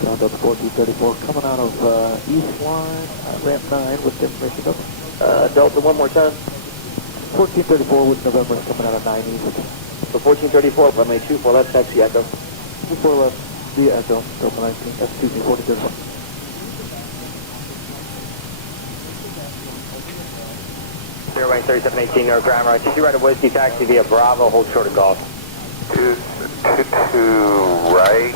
Ground up 1434 coming out of East Line, ramp 9 with information up. Delta, one more time. 1434 with November coming out of 9 East. So 1434, runway 24 left, taxi Echo. 24 left, via Echo, Delta 19, excuse me, 1434. Airway 3718, North Ground Right. TC right of Whiskey, taxi via Bravo, hold short of Golf. 222 right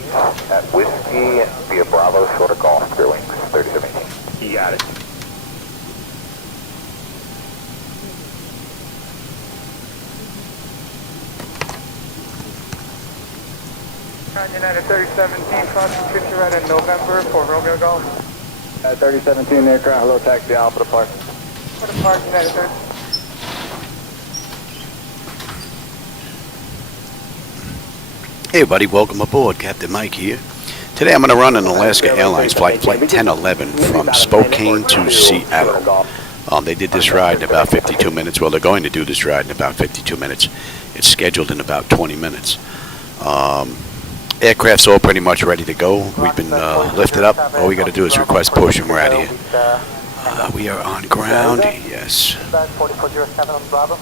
at Whiskey via Bravo, short of Golf, clear wings, 3718. You got it. United 3017, crossing 50 right in November for Romeo Golf. 3017 aircraft, hello, taxi Alpha to park. For the park, United 30. Hey everybody, welcome aboard. Captain Mike here. Today I'm going to run an Alaska Airlines Flight 1011 from Spokane to Seattle. They did this ride in about 52 minutes. Well, they're going to do this ride in about 52 minutes. It's scheduled in about 20 minutes. Aircraft's all pretty much ready to go. We've been lifted up. All we got to do is request push and we're out of here. We are on ground, yes. 4407 on Bravo.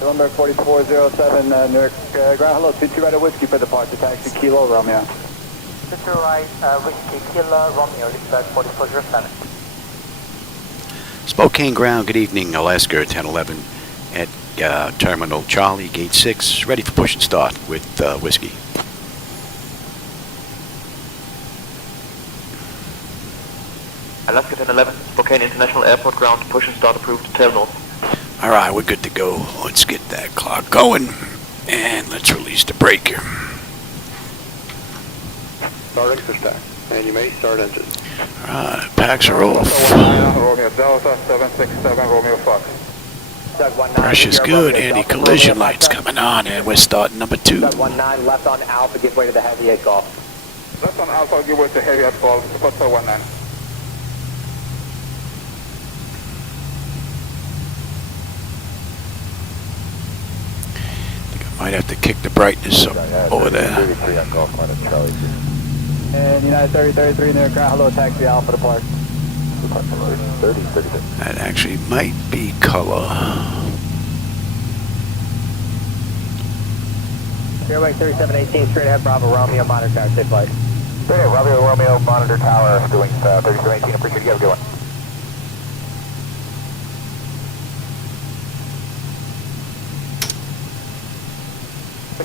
November 4407, Newark ground, hello, 22 right at Whiskey for departure, taxi Kilo Romeo. 22 right, Whiskey Kilo Romeo, dispatch 4407. Spokane ground, good evening, Alaska 1011 at Terminal Charlie, Gate 6, ready for push and start with Whiskey. Alaska 1011, Spokane International Airport ground, push and start approved, tail north. Alright, we're good to go. Let's get that clock going and let's release the brake. Start extra stack, and you may start engine. Alright, packs are off. Romeo Delta 767 Romeo Fox. Pressure's good, anti-collision lights coming on, and we're starting number 2. 19 left on Alpha, give way to the heavy at Golf. Left on Alpha, give way to heavy at Golf, support 19. Might have to kick the brightness up over there. And United 3033 Newark ground, hello, taxi Alpha to park. That actually might be color. Airway 3718, straight ahead, Bravo Romeo, monitor tower, safe flight. Straight ahead, Bravo Romeo, monitor tower, doing 3718, appreciate you, have a good one.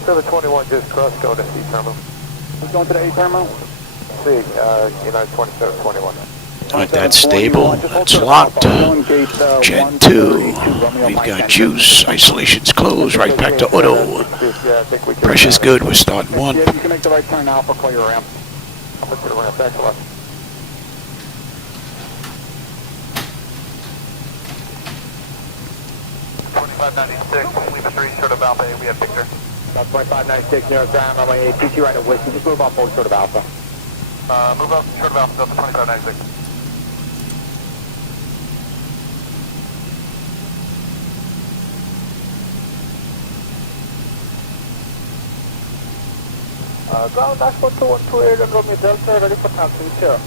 The 21 just crossed, going to C terminal. Who's going to the A terminal? C, United 2721. Alright, that's stable. That's locked. Gen 2. We've got juice. Isolation's closed. Right back to auto. Pressure's good. We're starting 1. Yeah, you can make the right turn Alpha, clear your ramp. I'm going to the ramp, thanks a lot. Leave us reach short of Alpha, we have Victor. About 2596 Newark ground, runway 8, TC right at Whiskey, just move up forward short of Alpha. Move up short of Alpha, Delta 2596. Ground dashboard 2128 and Romeo Delta, ready for taxi, sure.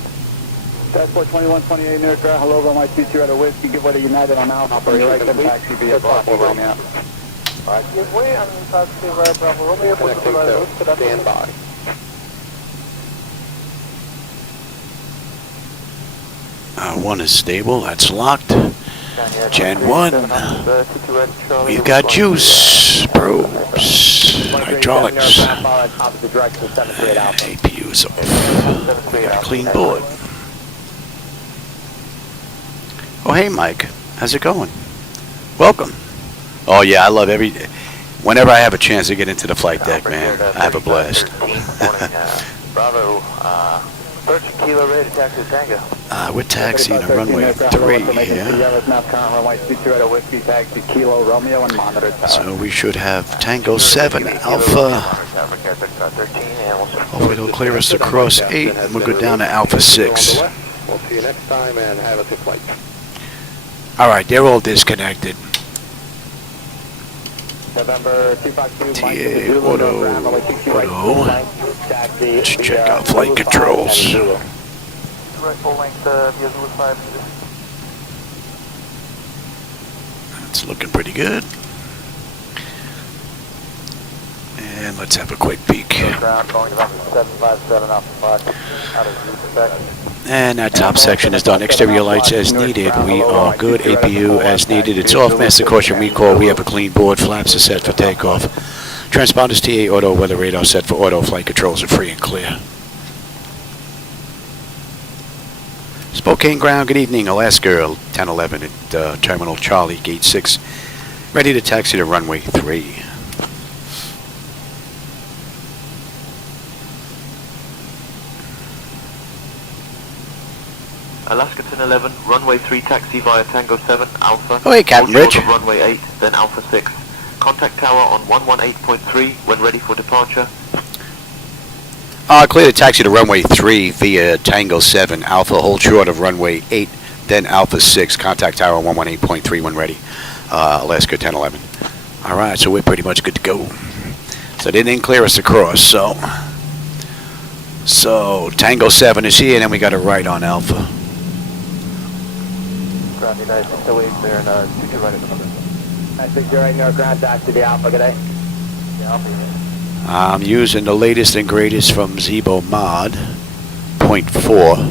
Dashboard 2128 Newark ground, hello, runway 22 right at Whiskey, give way to United on Alpha, for your right, taxi via Bravo Romeo. Alright, give way and taxi via Bravo Romeo, Connecting to standby. One is stable. That's locked. Gen 1. We've got juice. Probes. Hydraulics. APU's off. We got a clean board. Oh, hey, Mike. How's it going? Welcome. Oh, yeah, I love whenever I have a chance to get into the flight deck, man, I have a blast. Bravo, 13 Kilo ready to taxi Tango. We're taxiing on runway 3 here. So we should have Tango 7 Alpha. Hopefully it'll clear us across 8 and we'll go down to Alpha 6. We'll see you next time and have a safe flight. Alright, they're all disconnected. November 252, TA Auto. taxi. Let's check out flight controls. Right full length via Zulu 5 meters. It's looking pretty good. And let's have a quick peek. Ground going to November 757 off the clock. Out of respect. And that top section is done. Exterior lights as needed. We are good. APU as needed. It's off. Master caution recall. We have a clean board. Flaps are set for takeoff. Transponders TA auto. Weather radar set for auto. Flight controls are free and clear. Spokane ground. Good evening. Alaska 1011 at Terminal Charlie, Gate 6. Ready to taxi to runway 3. Alaska 1011, runway 3 taxi via Tango 7, Alpha. Oh, hey, Captain Hold Rich. short of runway 8, then Alpha 6. Contact tower on 118.3 when ready for departure. Clear to taxi to runway 3 via Tango 7, Alpha. Hold short of runway 8, then Alpha 6. Contact tower 118.3 when ready. Alaska 1011. All right, so we're pretty much good to go. So they didn't clear us across, so Tango 7 is here, and then we got a right on Alpha. Ground United 608 there and 2 right at the number. 960 North ground taxi to Alpha, good day. Yeah, Alpha. I'm using the latest and greatest from ZiboMod, 0.4.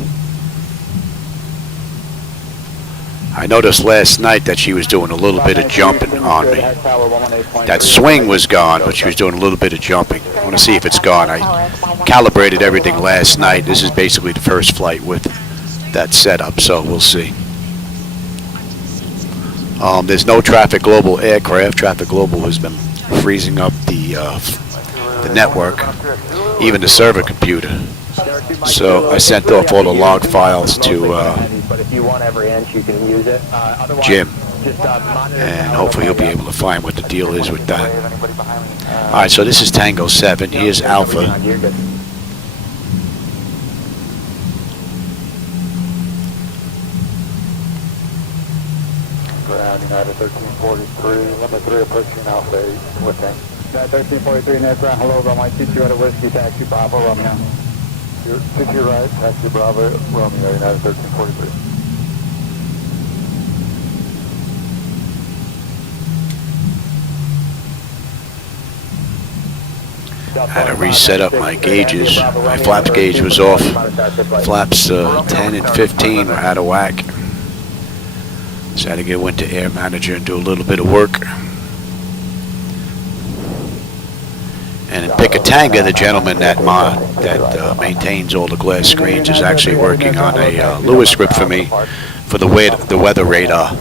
I noticed last night that she was doing a little bit of jumping on me. That swing was gone, but she was doing a little bit of jumping. I want to see if it's gone. I calibrated everything last night. This is basically the first flight with that setup, so we'll see. There's no Traffic Global aircraft. Traffic Global has been freezing up the network, even the server computer. So I sent off all the log files to Jim, and hopefully he'll be able to find what the deal is with that. All right, so this is Tango 7. Here's Alpha. Ground United 1343, limit 3 approaching Alpha 8, with him. 1343 net ground, hello, runway 22 at a whiskey, taxi Bravo, Romeo. 22 right, taxi Bravo, Romeo, United 1343. I had to reset up my gauges. My flaps gauge was off. Flaps 10 and 15 were out of whack. So I had to go into Air Manager and do a little bit of work. And in Picatanga, the gentleman that maintains all the glass screens is actually working on a Lewis script for me for the weather radar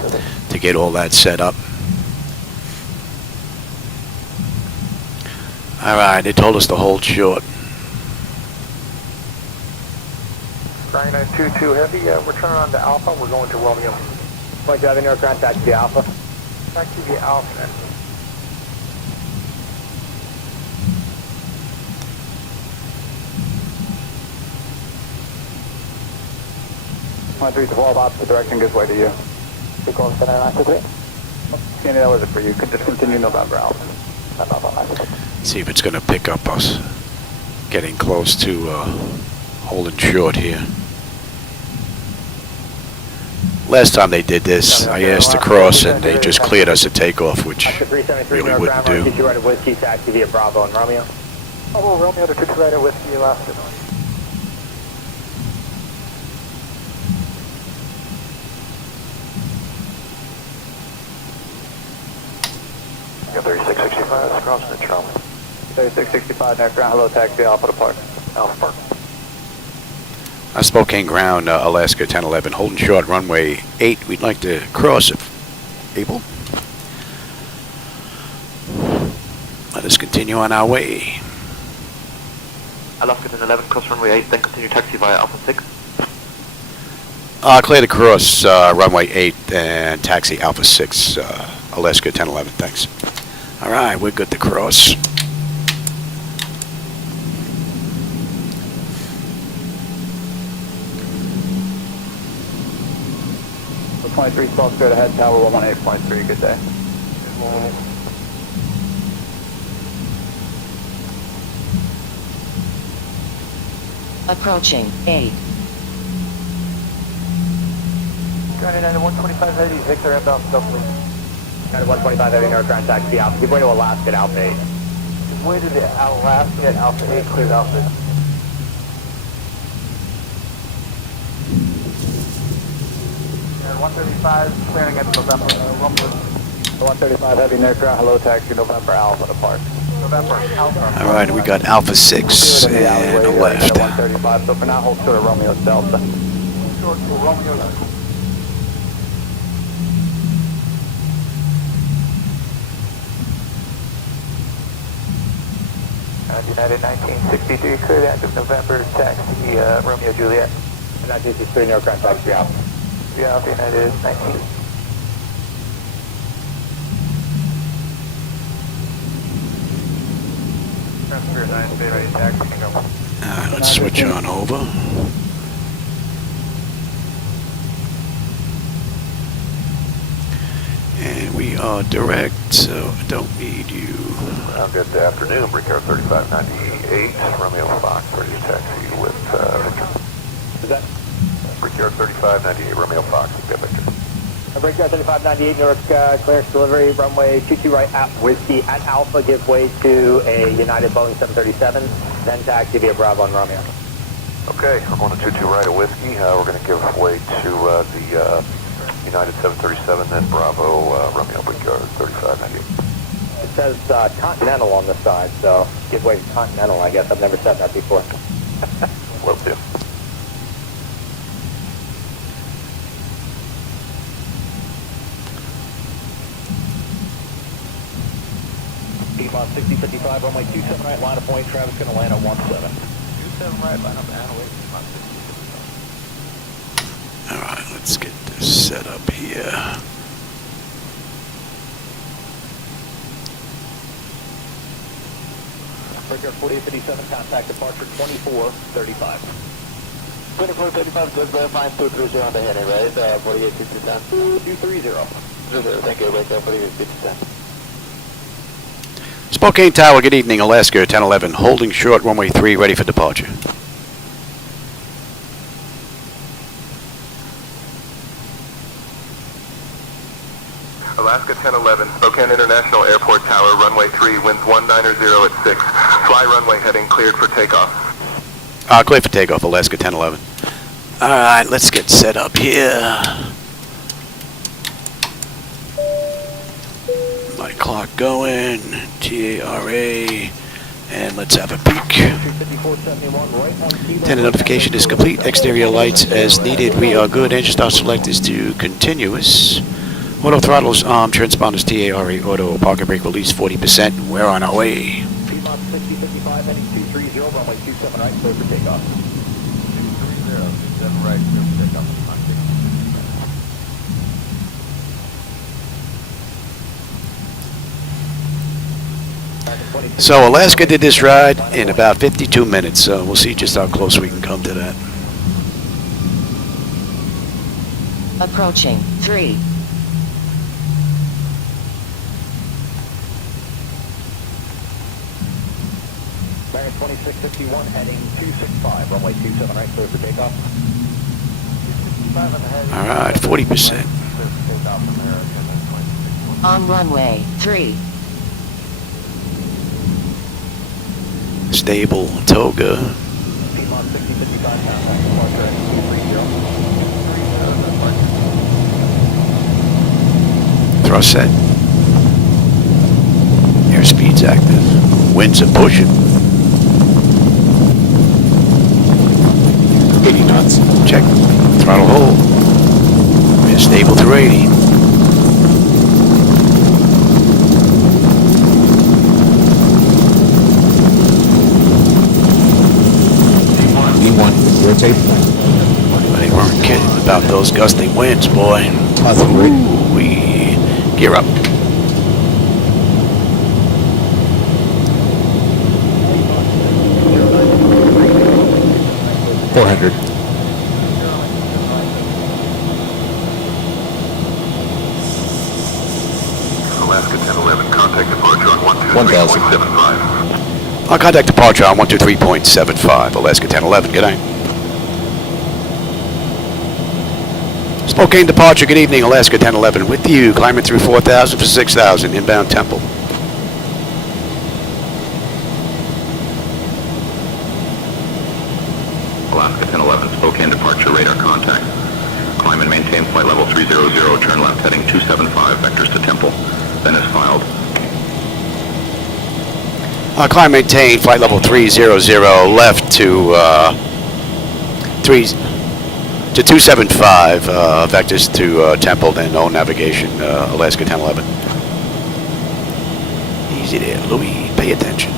to get all that set up. All right, they told us to hold short. 9922 Heavy, we're turning on to Alpha, we're going to Romeo. Point driving North ground, taxi Alpha. Taxi via Alpha. 1312 opposite direction, good way to you. Sandy, that was it for you. Could just continue November Alpha. See if it's going to pick up us getting close to holding short here. Last time they did this, I asked to cross and they just cleared us at takeoff, which really wouldn't do. Right at Whiskey, taxi via Bravo and Romeo. Oh, Romeo to 2 right at Whiskey, Alaska. Got 3665, crossing the Charlie. 3665 next ground, hello, taxi Alpha to Park. Alpha Park. Spokane ground, Alaska 1011, holding short, runway 8. We'd like to cross if able. Let us continue on our way. Alaska 1011, cross runway 8, then continue taxi via Alpha 6. Clear to cross runway 8 and taxi Alpha 6, Alaska 1011, thanks. All right, we're good to cross. 23 Spokane, straight ahead, tower 118.3, good day. Good morning. Alaska 1011, Approaching 8. United 125 Heavy, Victor inbound Dublin. United 125 Heavy, North ground taxi Alpha. Give way to Alaska at Alpha 8. Give way to the Alaska at Alpha 8, cleared Alpha. And 135, clearing at November, Rumble. 135 Heavy, North ground, hello taxi, November Alpha to park. November, Alpha. All right, we got Alpha 6 and a left. 135, so for now, hold short of Romeo Delta. Short to Romeo Delta. United 1963, cleared end of November, taxi Romeo Juliet. 1963, North ground taxi Alpha. Yeah, Alpha United 19. Transfer 9, stay ready, taxi, can go. All right, let's switch on over. And we are direct, so I don't need you. Good afternoon, Brickyard 3598, Romeo Fox, ready to taxi with Victor. Is that? Brickyard 3598, Romeo Fox, get Victor. Brickyard 3598, New York, clearance delivery, runway 22 right at Whiskey at Alpha, give way to a United Boeing 737, then taxi via Bravo on Romeo. Okay, I'm on the 22 right at Whiskey. We're going to give way to the United 737, then Bravo, Romeo, Brickyard 3598. It says Continental on the side, so give way to Continental, I guess. I've never said that before. Will do. Piedmont 6055, runway 27 right, line of point, Travis going to land at 17. 27 right, line up and away. All right, let's get this set up here. Brickyard 4857, contact departure 2435. 2435, good, verifying 230 on the heading, right? 4857. 230. Thank you, Victor, 4857. Spokane Tower, good evening, Alaska 1011, holding short, runway 3, ready for departure. Alaska 1011, Spokane International Airport Tower, runway 3, winds 190 at 6. Fly runway heading cleared for takeoff. Clear for takeoff, Alaska 1011. All right, let's get set up here. My clock going, TARA, and let's have a peek. Antenna notification is complete. Exterior lights as needed. We are good. Engine start select is to continuous. Auto throttles arm. Transponders TARA auto. Parking brake release 40%. We're on our way. Piedmont 6055, heading 230, runway 27 right, clear for takeoff. 230, 27 right, clear for takeoff. So Alaska did this ride in about 52 minutes, so we'll see just how close we can come to that. Approaching 3. Bearing 2651, heading 265, runway 27 right, clear for takeoff. All right, 40%. On runway 3. Stable toga. Piedmont 6055, contact departure at 230. Thrust set. Airspeed's active. Winds are pushing. 80 knots. Check. Throttle hold. We're stable through 80. E1, rotate. They weren't kidding about those gusty winds, boy. Positive rate. We gear up. $400. Alaska 1011, contact departure on 1,000. 123.75. Our contact departure on 123.75, Alaska 1011, good night. Spokane departure, good evening, Alaska 1011, with you, climbing through 4,000 for 6,000, inbound Temple. Alaska 1011, Spokane departure, radar contact. Climb and maintain flight level 300, turn left heading 275, vectors to Temple. Then is filed. Climb maintain flight level 300 left to 275 vectors to Temple, then no navigation, Alaska 1011. Easy there, Louis, pay attention.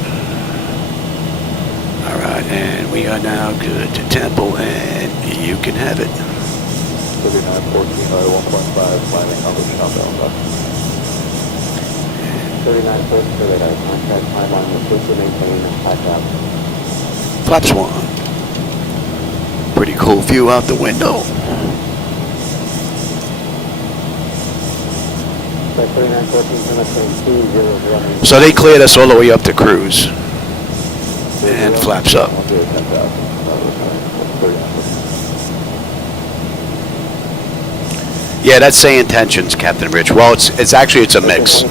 All right, and we are now good to Temple, and you can have it. 3914 out of 1.5, climbing on the southbound. 3914 for radar contact, climb on the safety maintain and pack out. Flaps 1. Pretty cool view out the window. So they cleared us all the way up to cruise. And flaps up. Yeah, that's SayIntentions, Captain Rich. Well, it's actually a mix.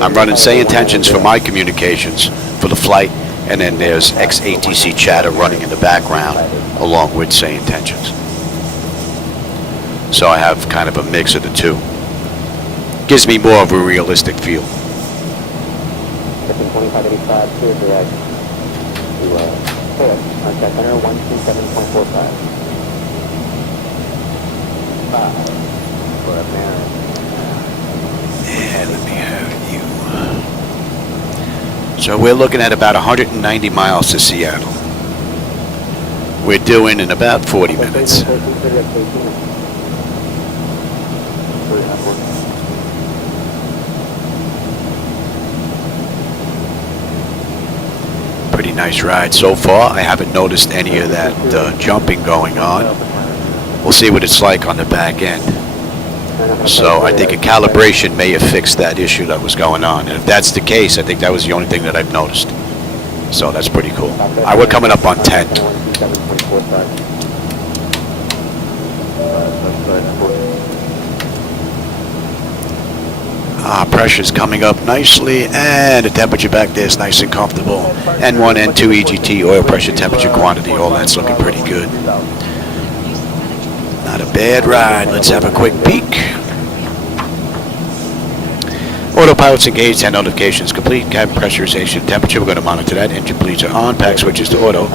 I'm running SayIntentions for my communications for the flight, and then there's ex-ATC chatter running in the background along with SayIntentions. So I have kind of a mix of the two. Gives me more of a realistic feel. 2585, clear direct to contact center 127.45. 5. Yeah, let me have you. So we're looking at about 190 miles to Seattle. We're doing in about 40 minutes. Pretty nice ride so far. I haven't noticed any of that jumping going on. We'll see what it's like on the back end. So I think a calibration may have fixed that issue that was going on. And if that's the case, I think that was the only thing that I've noticed. So that's pretty cool. All right, we're coming up on 10. Pressure's coming up nicely, and the temperature back there is nice and comfortable. N1, N2, EGT, oil pressure, temperature, quantity, all that's looking pretty good. Not a bad ride. Let's have a quick peek. Autopilot's engaged, 10 notifications complete, cabin pressurization, temperature, we're going to monitor that, engine bleeds are on, pack switches to auto.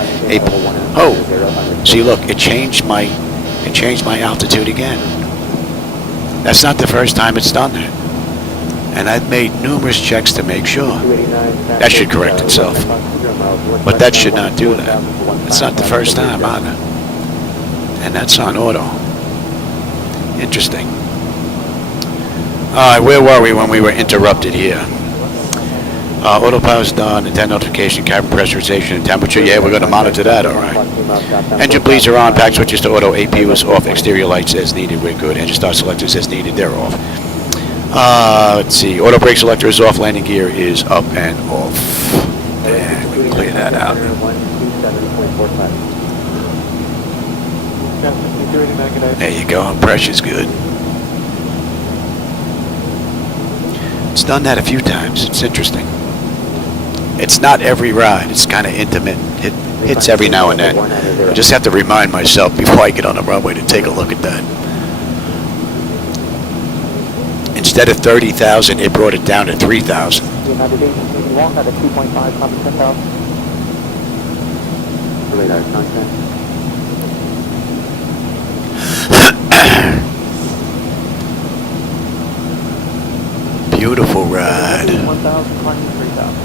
Oh, see look, it changed my altitude again. That's not the first time it's done that. And I've made numerous checks to make sure. That should correct itself. But that should not do that. It's not the first time either. And that's on auto. Interesting. Alright, where were we when we were interrupted here? Autopilot's done, intent notification, cabin pressurization, and temperature. Yeah, we're going to monitor that, alright. Engine bleeds are on, pack switches to auto, APU is off, exterior lights as needed, we're good. Engine start selectors as needed, they're off. Let's see, auto brake selector is off, landing gear is up and off. And we can clear that out. There you go, pressure's good. It's done that a few times. It's interesting. It's not every ride. It's kind of intermittent. It hits every now and then. I just have to remind myself before I get on the runway to take a look at that. Instead of 30,000, it brought it down to 3,000. Beautiful ride. 1,000, climbing 3,000.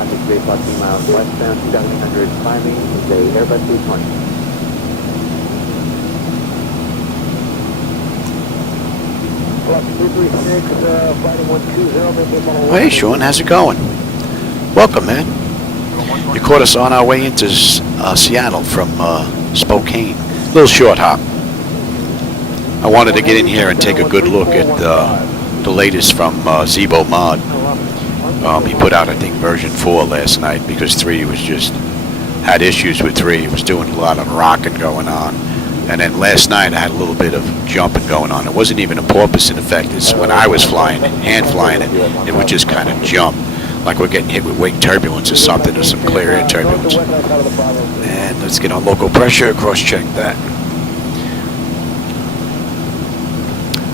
After 3 miles westbound, 2,800 climbing is a Airbus 320. Hey, Sean, how's it going? Welcome, man. You caught us on our way into Seattle from Spokane. A little short hop. I wanted to get in here and take a good look at the latest from ZiboMod. He put out, I think, version 4 last night because 3 was just had issues with 3. It was doing a lot of rocking going on. And then last night I had a little bit of jumping going on. It wasn't even a porpoising effect. It's when I was flying it, hand flying it, it would just kind of jump, like we're getting hit with wing turbulence or something, or some clear air turbulence. And let's get on local pressure, cross-check that.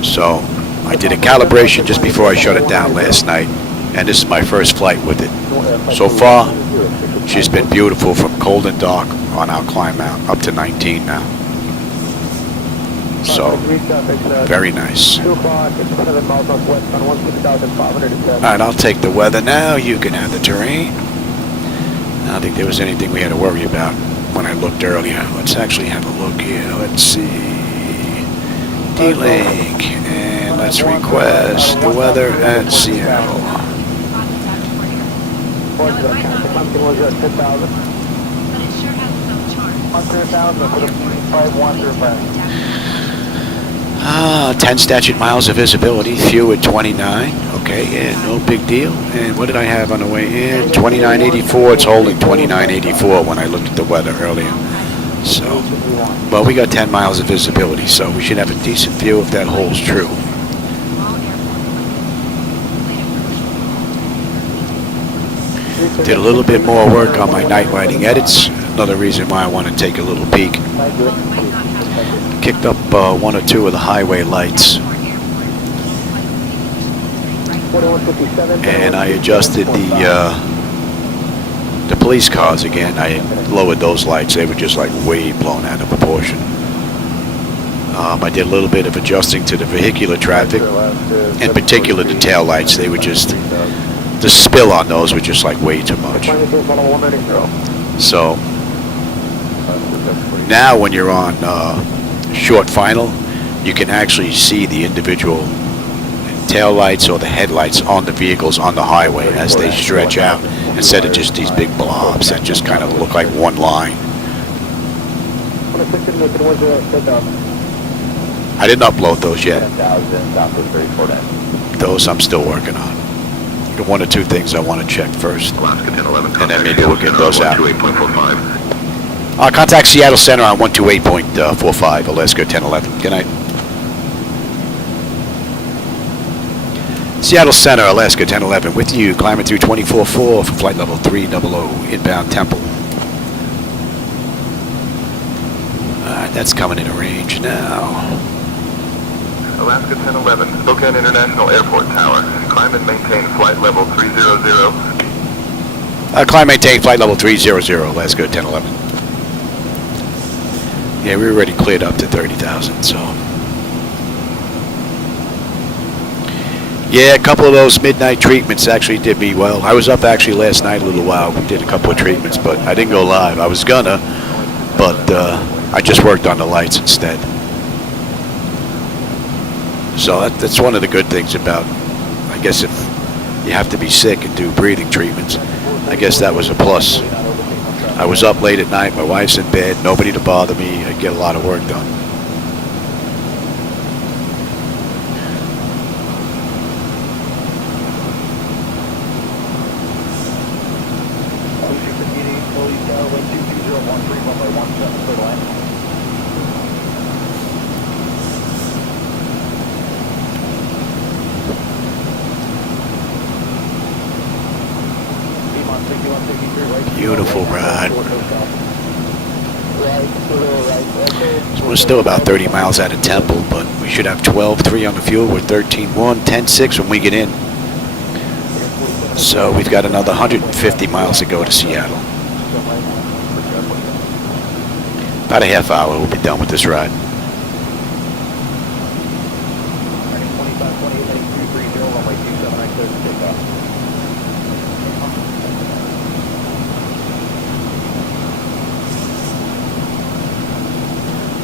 So I did a calibration just before I shut it down last night, and this is my first flight with it. So far, she's been beautiful from cold and dark on our climb out, up to 19 now. So, very nice. Alright, I'll take the weather now. You can have the terrain. I don't think there was anything we had to worry about when I looked earlier. Let's actually have a look here. Let's see. D-Link. And let's request the weather at Seattle. Ah, 10 statute miles of visibility, few at 29. Okay, yeah, no big deal. And what did I have on the way in? 2984. It's holding 2984 when I looked at the weather earlier. So, well, we got 10 miles of visibility, so we should have a decent view if that holds true. Did a little bit more work on my night lighting edits. Another reason why I want to take a little peek. Kicked up 1 or 2 of the highway lights. And I adjusted the police cars again. I lowered those lights. They were just like way blown out of proportion. I did a little bit of adjusting to the vehicular traffic. In particular, the tail lights. They were just, the spill on those were just like way too much. So now when you're on short final, you can actually see the individual tail lights or the headlights on the vehicles on the highway as they stretch out, instead of just these big blobs that just kind of look like one line. I didn't upload those yet. Those I'm still working on. 1 or 2 things I want to check first, and then maybe we'll get those out. Contact Seattle Center on 128.45, Alaska 1011. Good night. Seattle Center, Alaska 1011, with you, climbing through 24.4 for flight level 300, inbound Temple. Alright, that's coming into range now. Alaska 1011, Spokane International Airport Tower. Climb and maintain flight level 300. Climb maintain flight level 300, Alaska 1011. Yeah, we already cleared up to 30,000, so. Yeah, a couple of those midnight treatments actually did me well. I was up actually last night a little while. We did a couple of treatments, but I didn't go live. I was gonna, but I just worked on the lights instead. So that's one of the good things about, I guess, if you have to be sick and do breathing treatments, I guess that was a plus. I was up late at night, my wife's in bed, nobody to bother me, I get a lot of work done. Beautiful ride. So we're still about 30 miles out of Temple, but we should have 12.3 on the fuel. We're 13.1, 10.6 when we get in. So we've got another 150 miles to go to Seattle. About a half hour, we'll be done with this ride.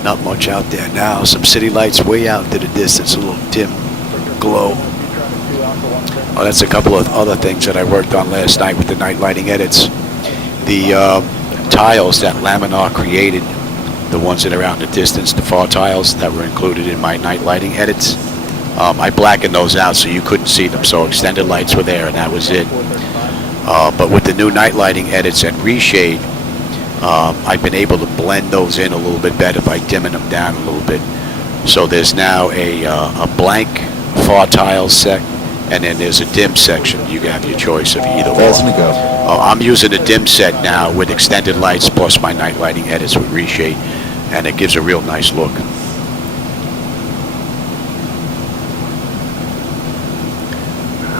Not much out there now. Some city lights way out to the distance, a little dim glow. Oh, that's a couple of other things that I worked on last night with the night lighting edits. The tiles that Laminar created, the ones that are out in the distance, the far tiles that were included in my night lighting edits. I blackened those out so you couldn't see them, so extended lights were there and that was it. But with the new night lighting edits and reshade, I've been able to blend those in a little bit better by dimming them down a little bit. So there's now a blank far tile set, and then there's a dim section. You can have your choice of either Falls in or. the go. I'm using a dim set now with extended lights plus my night lighting edits with reshade, and it gives a real nice look.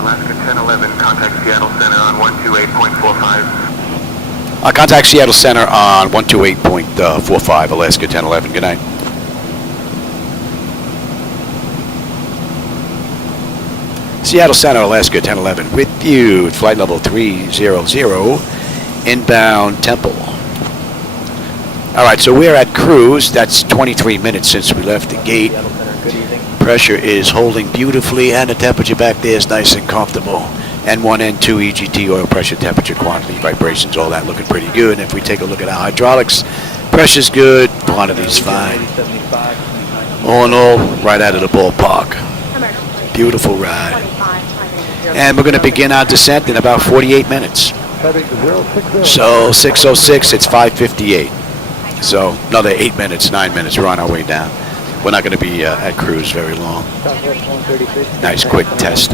Alaska 1011, contact Seattle Center on 128.45. Contact Seattle Center on 128.45, Alaska 1011. Good night. Seattle Center, Alaska 1011, with you at flight level 300, inbound Temple. All right, so we're at cruise. That's 23 minutes since we left the gate. Pressure is holding beautifully, and the temperature back there is nice and comfortable. N1, N2, EGT, oil pressure, temperature, quantity, vibrations, all that looking pretty good. And if we take a look at our hydraulics, pressure's good, quantity's fine. All in all, right out of the ballpark. Beautiful ride. And we're going to begin our descent in about 48 minutes. So 6:06, it's 5:58. So another 8 minutes, 9 minutes, we're on our way down. We're not going to be at cruise very long. Nice quick test.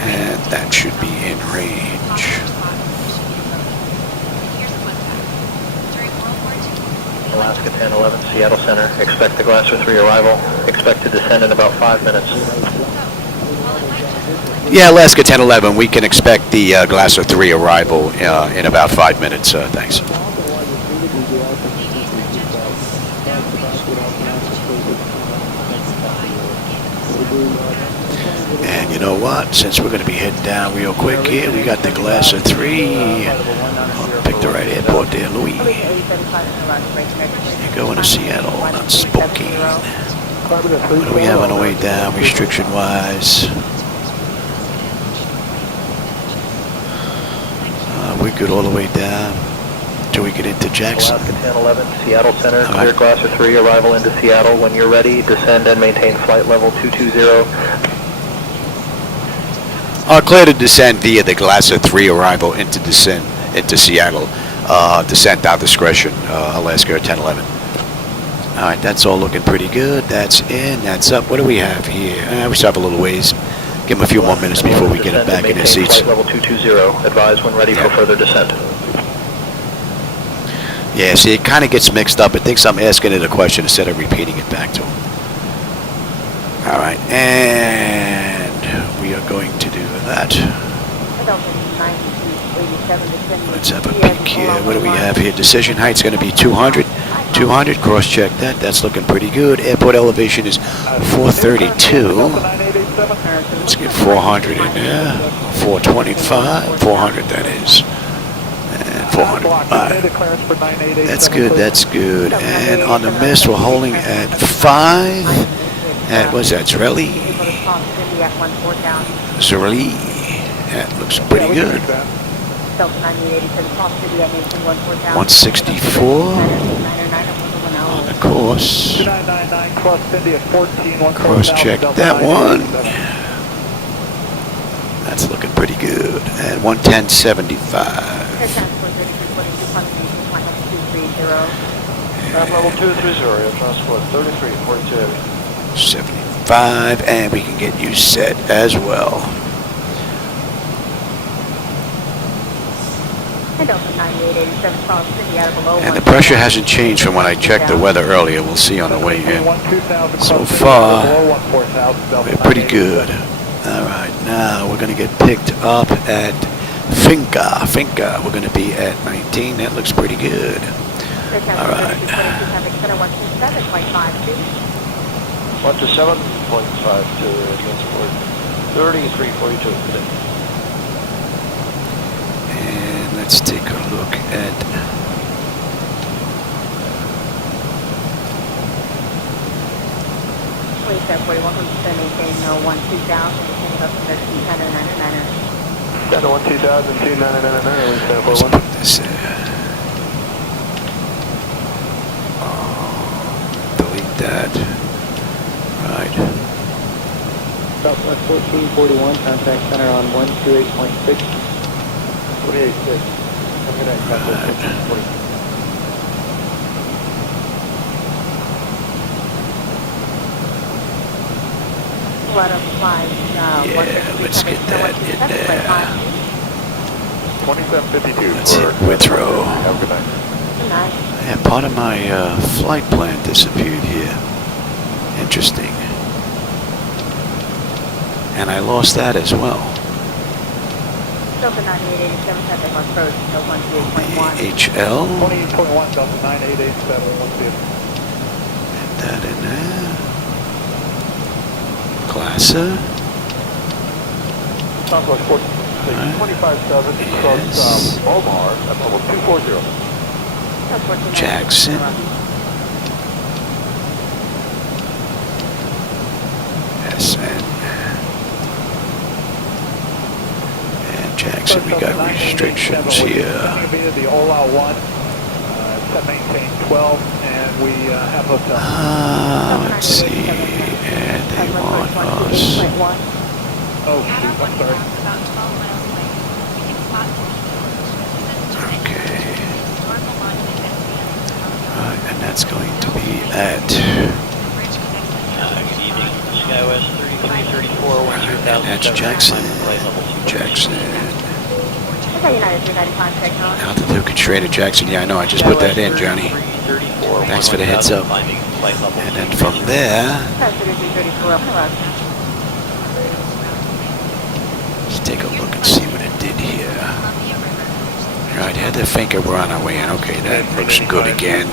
And that should be in range. Alaska 1011, Seattle Center. Expect the Glasser 3 arrival. Expect to descend in about 5 minutes. Yeah, Alaska 1011, we can expect the Glasser 3 arrival in about 5 minutes. Thanks. And you know what? Since we're going to be heading down real quick here, we got the Glasser 3. Pick the right airport there, Louis. You're going to Seattle, not Spokane. What do we have on the way down, restriction-wise? We're good all the way down till we get into Jackson. Alaska 1011, Seattle Center. Clear Glasser 3 arrival into Seattle. When you're ready, descend and maintain flight level 220. Clear to descend via the Glasser 3 arrival into Seattle. Descent out discretion, Alaska 1011. All right, that's all looking pretty good. That's in, that's up. What do we have here? We still have a little ways. Give them a few more minutes before we get them back in their seats. Flight level 220. Advise when ready for further descent. Yeah, see, it kind of gets mixed up. It thinks I'm asking it a question instead of repeating it back to him. All right, and we are going to do that. Let's have a peek here. What do we have here? Decision height's going to be 200. 200, cross-check that. That's looking pretty good. Airport elevation is 432. Let's get 400 in there. 425. 400, that is. And 400. All right. That's good, that's good. And on the mist, we're holding at 5. And what's that, Zreli? Zreli. That looks pretty good. 164 on the course. Cross-check that one. That's looking pretty good. And 110.75. Level 230, transport 3342. 75, and we can get you set as well. And the pressure hasn't changed from when I checked the weather earlier. We'll see on the way in. So far, we're pretty good. All right, now we're going to get picked up at Finca. We're going to be at 19. That looks pretty good. All right. 127.52, transport 3342 today. And let's take a look at welcome to maintain 12000, Down to 12000, 2999, let's put this in. Delete that. Southwest 1441, contact center on 128.6. 28.6. Terminate Southwest 1441. Let us fly. Yeah, let's get that in there. 2752 Let's for hit Withrow. Have a good night. Good night. Yeah, part of my flight plan disappeared here. Interesting. And I lost that as well. Delta 9887, traffic on approach, 128.1. HL. 28.1 Delta 9887 150. Get that in there. Classer. Southwest 257 Yes. from Omar at level 240. Jackson. SN. And Jackson, we got restrictions here. Going to be the Ola 1, set maintain 12, and we have hooked up. Let's see. And they want us. Oh, shoot, I'm sorry. Okay. Right, and that's going to be at. Good evening, SkyWest 3334, And that's Jackson. Jackson. Okay, United 395, check on. Altitude constraint at Jackson. Yeah, I know. I just put that in, Johnny. Thanks for the heads up. And then from there, let's take a look and see what it did here. Right, had to think we're on our way in. Okay, that looks good again.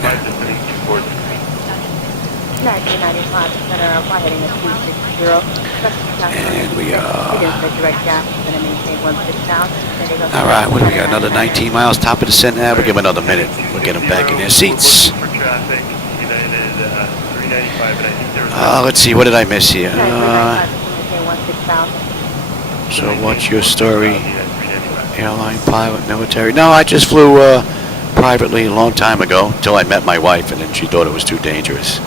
And we are. Alright, what do we got? Another 19 miles, top of the descent now. We'll give them another minute. We'll get them back in their seats. Let's see, what did I miss here? So what's your story? Airline, pilot, military? No, I just flew privately a long time ago until I met my wife, and then she thought it was too dangerous.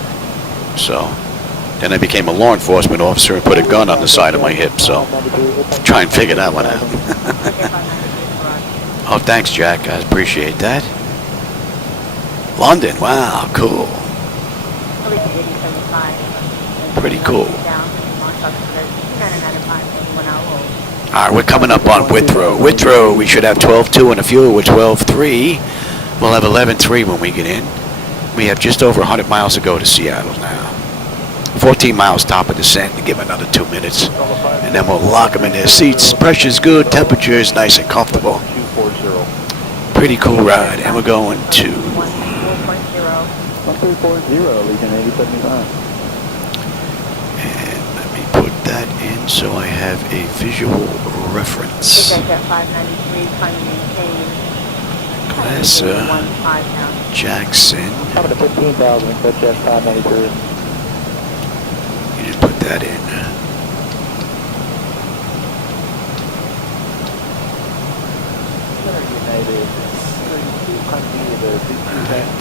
So then I became a law enforcement officer and put a gun on the side of my hip, so try and figure that one out. Oh, thanks, Jack. I appreciate that. London, wow, cool. Pretty cool. All right, we're coming up on Withrow. Withrow, we should have 12.2 and a fuel with 12.3. We'll have 11.3 when we get in. We have just over 100 miles to go to Seattle now. 14 miles top of descent to give another 2 minutes. And then we'll lock them in their seats. Pressure's good, temperature is nice and comfortable. Pretty cool ride. And we're going to 1340, Legion 8075. And let me put that in so I have a visual reference. Class Jackson. Coming to 15,000, but just 593. You didn't put that in.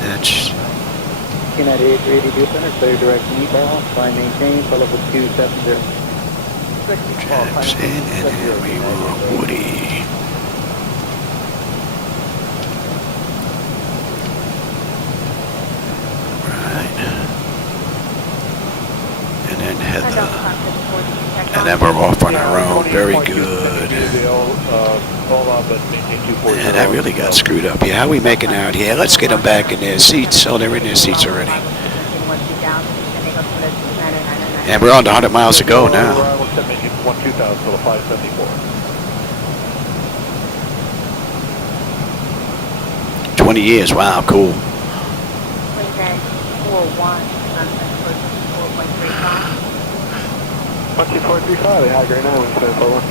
That's United 882 Center, clear direct Nepal, fly maintain, follow up with 270. Jackson, and then we want Woody. Right. And then Heather. And then we're off on our own. Very good. And I really got screwed up. Yeah, how are we making out here? Let's get them back in their seats. Oh, they're in their seats already. And we're on to 100 miles to go now. 20 years. Wow, cool. 12435, high grade 9, wind stand forward.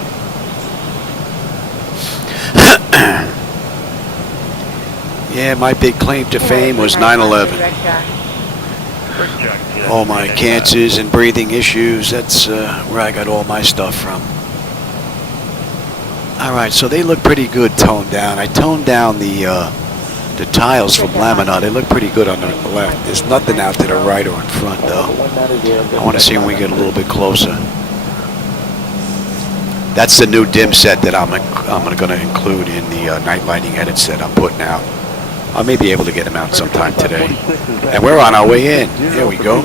Yeah, my big claim to fame was 9/11. All my cancers and breathing issues, that's where I got all my stuff from. All right, so they look pretty good toned down. I toned down the tiles from laminar. They look pretty good on the left. There's nothing out to the right or in front, though. I want to see when we get a little bit closer. That's the new dim set that I'm going to include in the night lighting edits that I'm putting out. I may be able to get them out sometime today. And we're on our way in. There we go.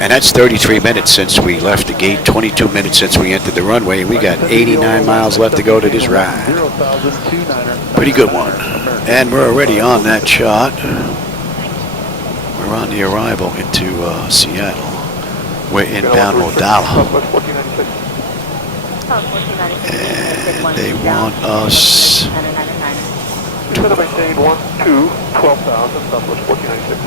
And that's 33 minutes since we left the gate, 22 minutes since we entered the runway. We got 89 miles left to go to this ride. Pretty good one. And we're already on that shot. We're on the arrival into Seattle. We're inbound Rodala. And they want us... Maintain 12,000, Southwest 1496.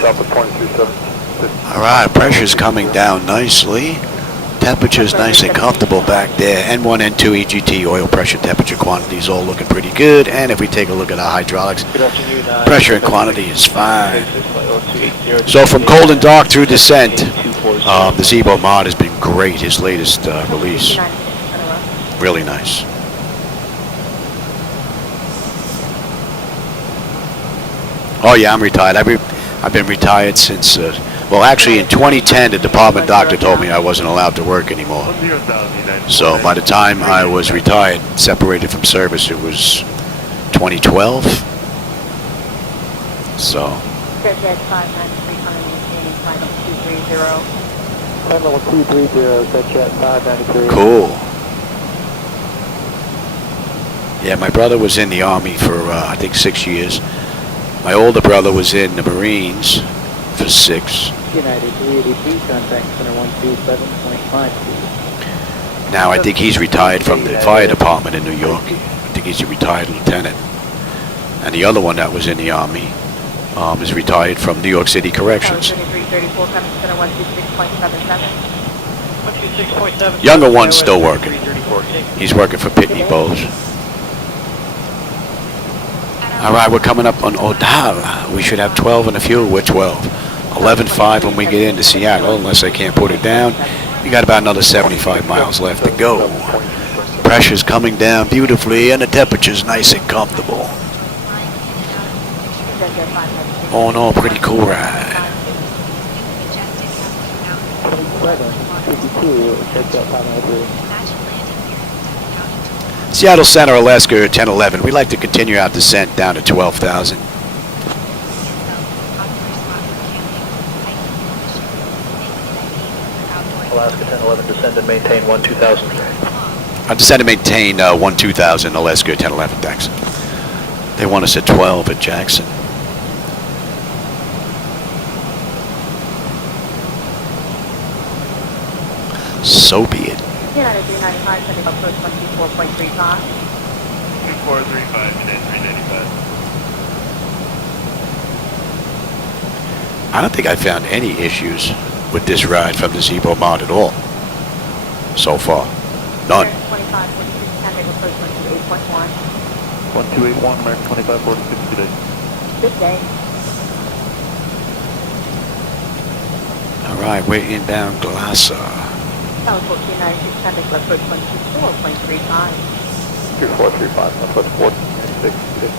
Southwest 23.7. All right, pressure's coming down nicely. Temperature's nice and comfortable back there. N1, N2, EGT, oil pressure, temperature, quantities all looking pretty good. And if we take a look at our hydraulics, pressure and quantity is fine. So from cold and dark through descent, the ZiboMod has been great. His latest release, really nice. Oh yeah, I'm retired. I've been retired since. Well, actually, in 2010, the department doctor told me I wasn't allowed to work anymore. So by the time I was retired, separated from service, it was 2012. So. Cool. Yeah, my brother was in the Army for, I think, 6 years. My older brother was in the Marines for 6. United 382, contact center 127.52. Now I think he's retired from the fire department in New York. I think he's a retired lieutenant. And the other one that was in the Army is retired from New York City Corrections. Younger one's still working. He's working for Pitney Bowes. All right, we're coming up on Odala. We should have 12 in the fuel. We're 12. 11.5 when we get into Seattle, unless I can't put it down. We got about another 75 miles left to go. Pressure's coming down beautifully, and the temperature's nice and comfortable. All in all, pretty cool ride. Seattle Center, Alaska, 1011. We'd like to continue our descent down to 12,000. Alaska 1011, descend and maintain 12,000. Descend and maintain 12,000, Alaska 1011, thanks. They want us at 12 at Jackson. So be it. United 395, sending approach 124.35. 2435, United 395. I don't think I found any issues with this ride from the ZiboMod at all so far. None. 2546, sending approach 128.1. 1281, American 2546 today. Good day. All right, we're inbound Glassa. South 1496, sending approach 124.35. 2435, Southwest 1496 today.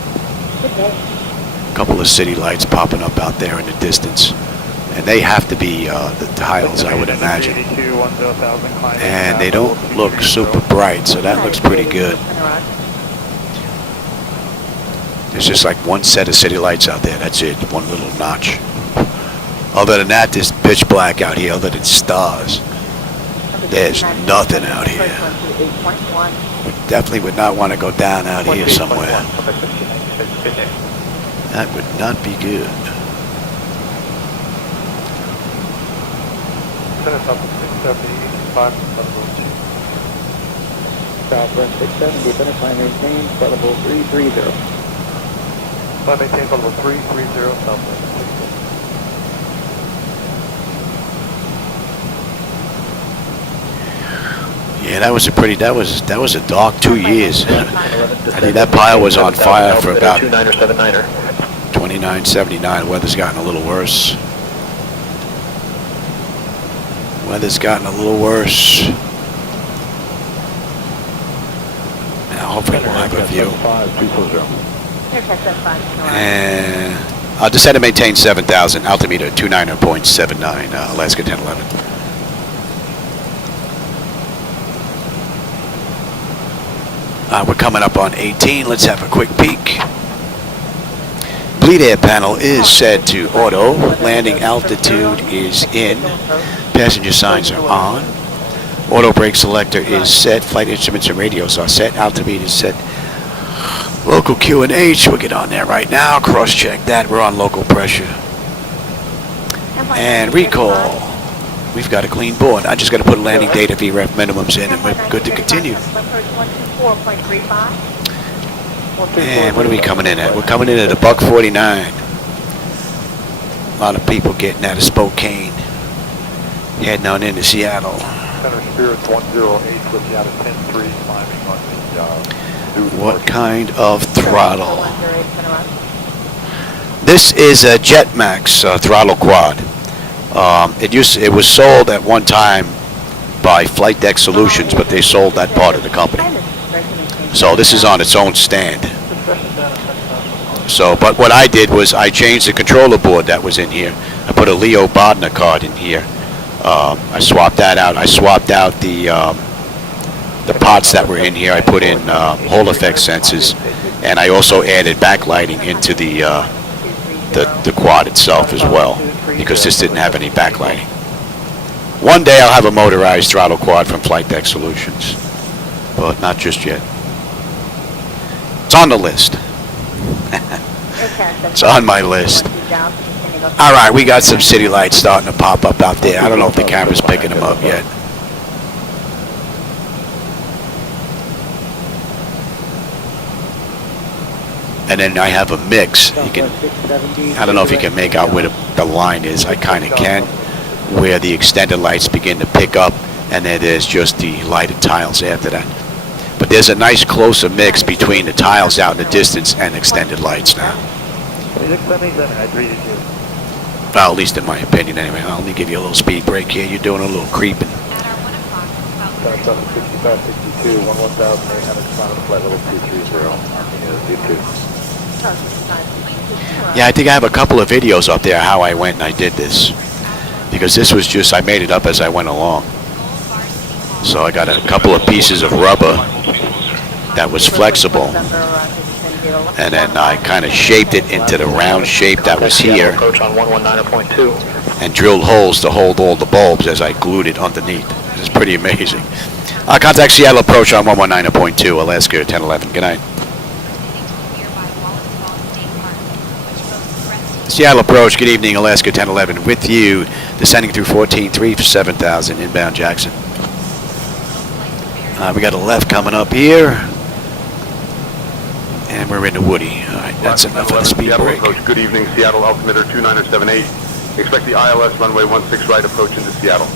Good day. A couple of city lights popping up out there in the distance. And they have to be the tiles, I would imagine. And they don't look super bright, so that looks pretty good. There's just like one set of city lights out there. That's it, one little notch. Other than that, there's pitch black out here, other than stars. There's nothing out here. We definitely would not want to go down out here somewhere. That would not be good. Southwest 670, finish line maintain, flight level 330. Flight maintain, flight level 330, Southwest. Yeah, that was a pretty, that was a dark 2 years. I think that pile was on fire for about 2979. Weather's gotten a little worse. Weather's gotten a little worse. Now hopefully we'll have a view. 5240. Intercept 75. And descend and maintain 7,000, altimeter 29.79, Alaska 1011. We're coming up on 18. Let's have a quick peek. Bleed air panel is set to auto. Landing altitude is in. Passenger signs are on. Auto brake selector is set. Flight instruments and radios are set. Altimeter is set. Local QNH, we'll get on there right now. Cross-check that. We're on local pressure. And recall. We've got a clean board. I just got to put landing data VREF minimums in, and we're good to continue. And what are we coming in at? We're coming in at $149. A lot of people getting out of Spokane, heading on into Seattle. Center Spirits 108, with you out of 10-3, climbing on the What kind of throttle? This is a Jetmax throttle quad. It was sold at one time by Flightdeck Solutions, but they sold that part of the company. So this is on its own stand. So, but what I did was I changed the controller board that was in here. I put a Leo Bodner card in here. I swapped that out. I swapped out the pots that were in here. I put in Hall effect sensors, and I also added backlighting into the quad itself as well, because this didn't have any backlighting. One day I'll have a motorized throttle quad from Flightdeck Solutions, but not just yet. It's on the list. It's on my list. All right, we got some city lights starting to pop up out there. I don't know if the camera's picking them up yet. And then I have a mix. You can, I don't know if you can make out where the line is. I kind of can, where the extended lights begin to pick up, and then there's just the lighted tiles after that. But there's a nice closer mix between the tiles out in the distance and extended lights now. Well, at least in my opinion anyway. Let me give you a little speed break here. You're doing a little creeping. Yeah, I think I have a couple of videos up there how I went and I did this. Because this was just, I made it up as I went along. So I got a couple of pieces of rubber that was flexible, and then I kind of shaped it into the round shape that was here, and drilled holes to hold all the bulbs as I glued it underneath. It's pretty amazing. Contact Seattle approach on 119.2, Alaska 1011. Good night. Seattle approach, good evening, Alaska 1011 with you, descending through 14.3 for 7,000, inbound Jackson. We got a left coming up here, and we're in the Woody. All right, that's enough of the speed break. Approach. Good evening, Seattle altimeter 2978. Expect the ILS runway 16 right approach into Seattle.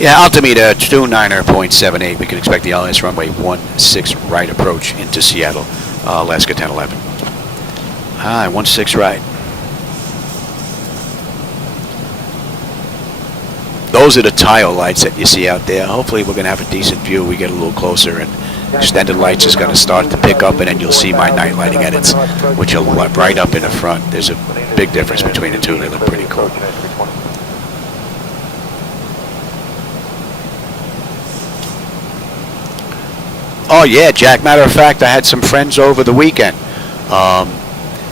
Yeah, altimeter 29.78. We can expect the ILS runway 16 right approach into Seattle, Alaska 1011. Hi, 16 right. Those are the tile lights that you see out there. Hopefully we're going to have a decent view. We get a little closer, and extended lights is going to start to pick up, and then you'll see my night lighting edits, which are right up in the front. There's a big difference between the two. They look pretty cool. Oh yeah, Jack. Matter of fact, I had some friends over the weekend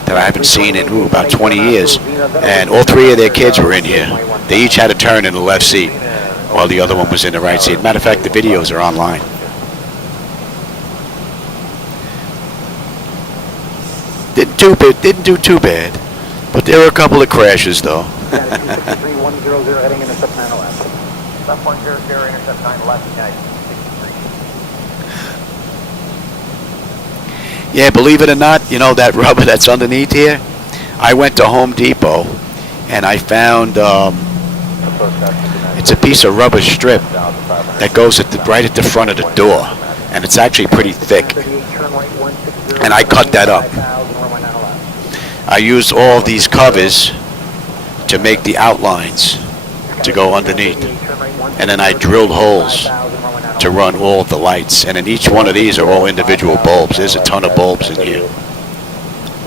that I haven't seen in about 20 years, and all three of their kids were in here. They each had a turn in the left seat, while the other one was in the right seat. Matter of fact, the videos are online. Didn't do too bad, but there were a couple of crashes though. Left 100 heading intercept 9 left. Left 100 intercept 9 left, United 63. Yeah, believe it or not, you know that rubber that's underneath here? I went to Home Depot and I found it's a piece of rubber strip that goes right at the front of the door, and it's actually pretty thick. And I cut that up. I used all of these covers to make the outlines to go underneath, and then I drilled holes to run all the lights. And in each one of these are all individual bulbs. There's a ton of bulbs in here.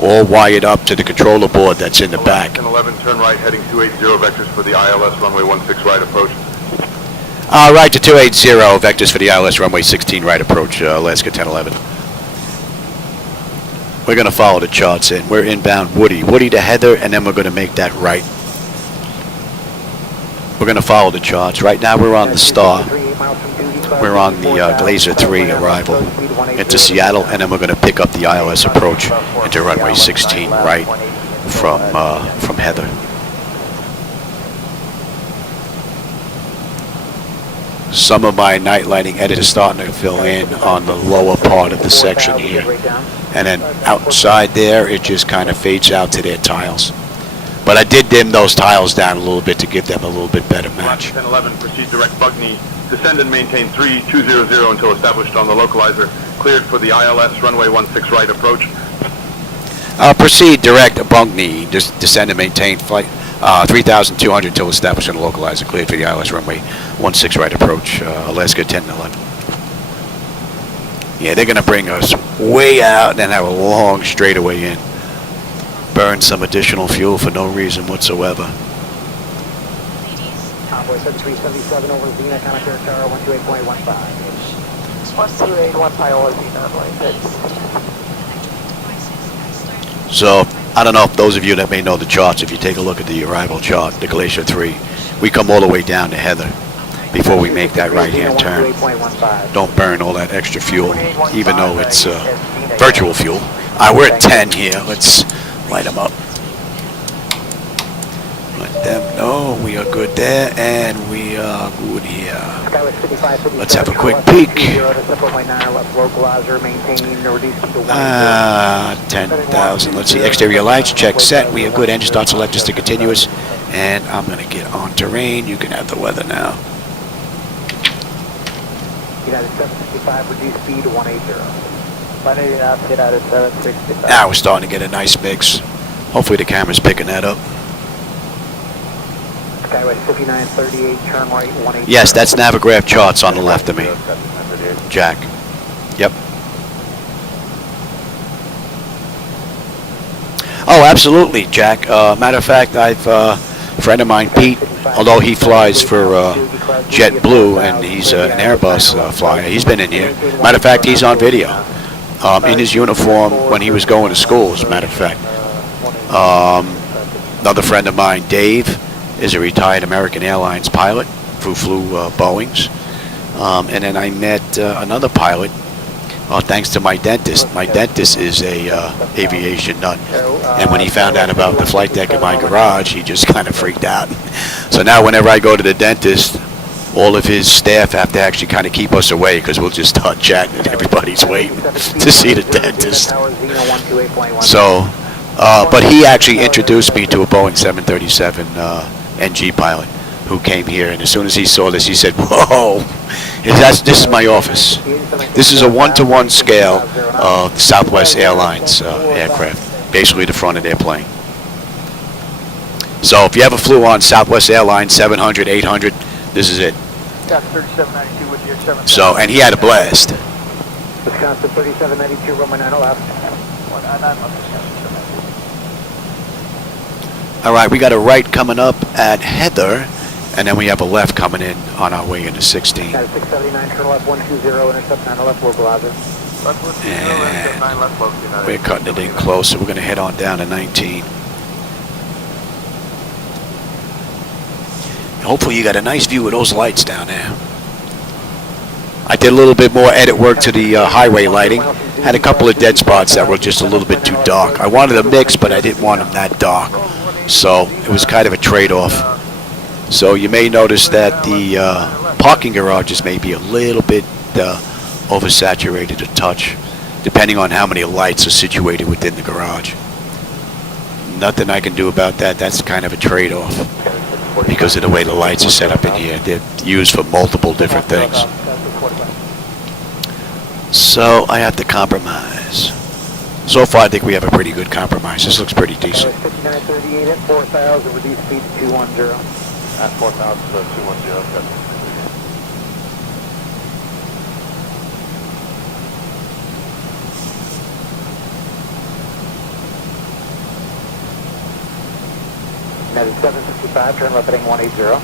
All wired up to the controller board that's in the back. 11, turn right, heading 280 vectors for the ILS runway 16 right approach. Right to 280, vectors for the ILS runway 16 right approach, Alaska 1011. We're going to follow the charts in. We're inbound Woody to Heather, and then we're going to make that right. We're going to follow the charts. Right now we're on the Star. We're on the Glazer 3 arrival into Seattle, and then we're going to pick up the ILS approach into runway 16 right from Heather. Some of my night lighting edit is starting to fill in on the lower part of the section here. And then outside there, it just kind of fades out to their tiles. But I did dim those tiles down a little bit to give them a little bit better match. 1011, proceed direct Bugney. Descend and maintain 3200 until established on the localizer. Cleared for the ILS runway 16 right approach. Proceed direct Bugney. Just descend and maintain flight 3,200 until established on the localizer. Cleared for the ILS runway 16 right approach. Alaska 1011. Yeah, they're going to bring us way out and then have a long straightaway in. Burn some additional fuel for no reason whatsoever. Convoy 7377 over Xena, Counter Tower 128.15. 128.15 over Xena, So, I don't know if those of you that may know the charts, if you take a look at the arrival chart, the Glacier 3, we come all the way down to Heather before we make that right-hand turn. Don't burn all that extra fuel, even though it's virtual fuel. We're at 10 here. Let's light them up. Let them know we are good there, and we are good here. Let's have a quick peek. 10,000. Let's see. Exterior lights, check set. We are good. Engine start selectors to continuous. And I'm going to get on terrain. You can have the weather now. United 765, reduce speed to 180. 180, United 765. Now we're starting to get a nice mix. Hopefully the camera's picking that up. Skyway 5938, turn right 180. Yes, that's Navigraph charts on the left of me. Jack. Yep. Oh, absolutely, Jack. Matter of fact, I've a friend of mine, Pete, although he flies for JetBlue and he's an Airbus flyer, he's been in here. Matter of fact, he's on video in his uniform when he was going to school, as a matter of fact. Another friend of mine, Dave, is a retired American Airlines pilot who flew Boeings. And then I met another pilot, thanks to my dentist. My dentist is a aviation nut. And when he found out about the flight deck in my garage, he just kind of freaked out. So now whenever I go to the dentist, all of his staff have to actually kind of keep us away because we'll just start chatting and everybody's waiting to see the dentist. So, but he actually introduced me to a Boeing 737 NG pilot who came here, and as soon as he saw this, he said, "Whoa, this is my office. This is a one-to-one scale of Southwest Airlines aircraft, basically the front of their plane." So if you ever flew on Southwest Airlines 700, 800, this is it. So, and he had a blast. Wisconsin 3792, Roman 9 left. All right, we got a right coming up at Heather, and then we have a left coming in on our way into 16. 679, turn left 120, intercept 9 left, localizer. And we're cutting it in close, so we're going to head on down to 19. Hopefully you got a nice view of those lights down there. I did a little bit more edit work to the highway lighting. Had a couple of dead spots that were just a little bit too dark. I wanted a mix, but I didn't want them that dark. So it was kind of a trade-off. So you may notice that the parking garages may be a little bit oversaturated a touch, depending on how many lights are situated within the garage. Nothing I can do about that. That's kind of a trade-off because of the way the lights are set up in here. They're used for multiple different things. So I have to compromise. So far, I think we have a pretty good compromise. This looks pretty decent. 5938 at 4,000, reduce speed to 210. At 4,000 to 210. United 765, turn left heading 180.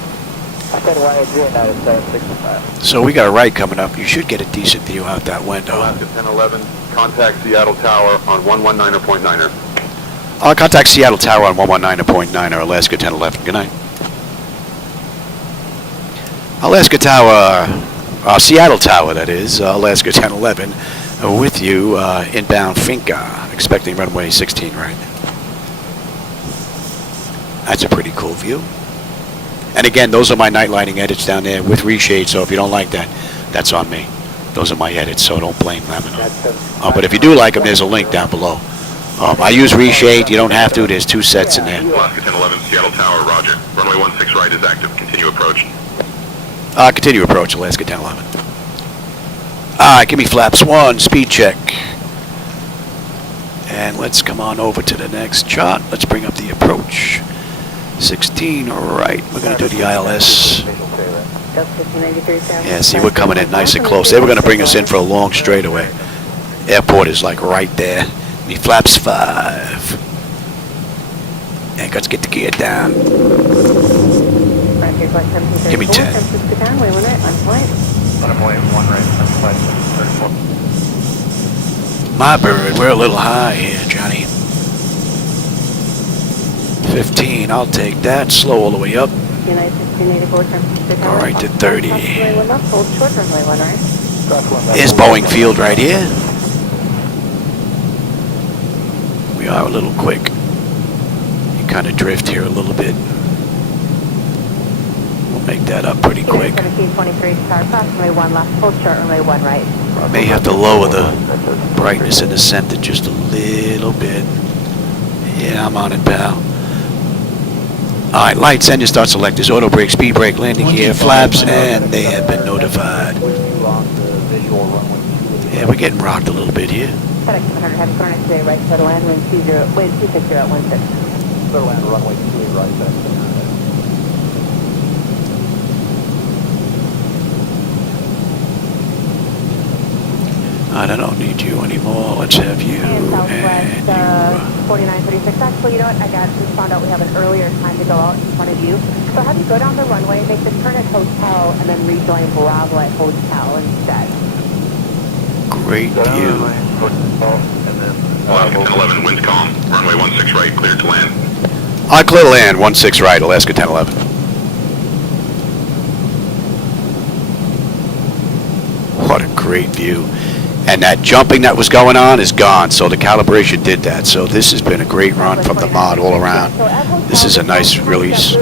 I said YAG, United 765. So we got a right coming up. You should get a decent view out that window. Alaska 1011, contact Seattle Tower on 119.9er. Contact Seattle Tower on 119.9er, Alaska 1011. Good night. Alaska Tower, Seattle Tower, that is, Alaska 1011, with you, inbound Finca, expecting runway 16 right. That's a pretty cool view. And again, those are my night lighting edits down there with reshade, so if you don't like that, that's on me. Those are my edits, so don't blame Lamino. But if you do like them, there's a link down below. I use reshade, you don't have to, there's 2 sets in there. Alaska 1011, Seattle Tower, roger. Runway 16 right is active, continue approach. Continue approach, Alaska 1011. Alright, give me flaps 1, speed check. And let's come on over to the next chart. Let's bring up the approach. 16 right, we're going to do the ILS. Yeah, see, we're coming in nice and close. They were going to bring us in for a long straightaway. Airport is like right there. Me flaps 5. And let's get the gear down. Give me 10. My bird, we're a little high here, Johnny. 15, I'll take that. Slow all the way up. All right to 30. Here's Boeing Field right here. We are a little quick. You kind of drift here a little bit. We'll make that up pretty quick. May have to lower the brightness in the center just a little bit. Yeah, I'm on it, pal. Alright, lights, engine start selectors, auto brake, speed brake, landing gear, flaps, and they have been notified. Yeah, we're getting rocked a little bit here. FedEx 700, heading for next day, right, clear to land, wind 260 at 16. Clear to land, runway 28 right, FedEx 700. I don't need you anymore. Let's have you and Southwest 4936. Actually, you know what? Just found out we have an earlier time to go out in front of you. So have you go down the runway, make the turn at Hotel, and then rejoin Bravo at Hotel instead. Great view. Alaska 1011, winds calm. Runway 16 right, clear to land. Clear to land, 16 right, Alaska 1011. What a great view. And that jumping that was going on is gone, so the calibration did that. So this has been a great run from the mod all around. This is a nice release.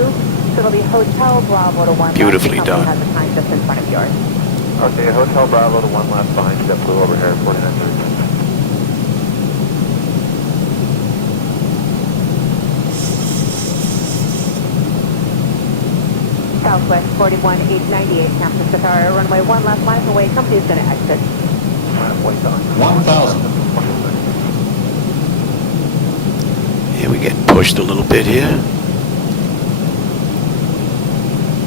Beautifully done. Okay, Hotel Bravo to 1 last behind, JetBlue over here, 4936. Southwest 41898, San Francisco, runway 1 last mile away. Company is going to exit. 1,000. Yeah, we're getting pushed a little bit here.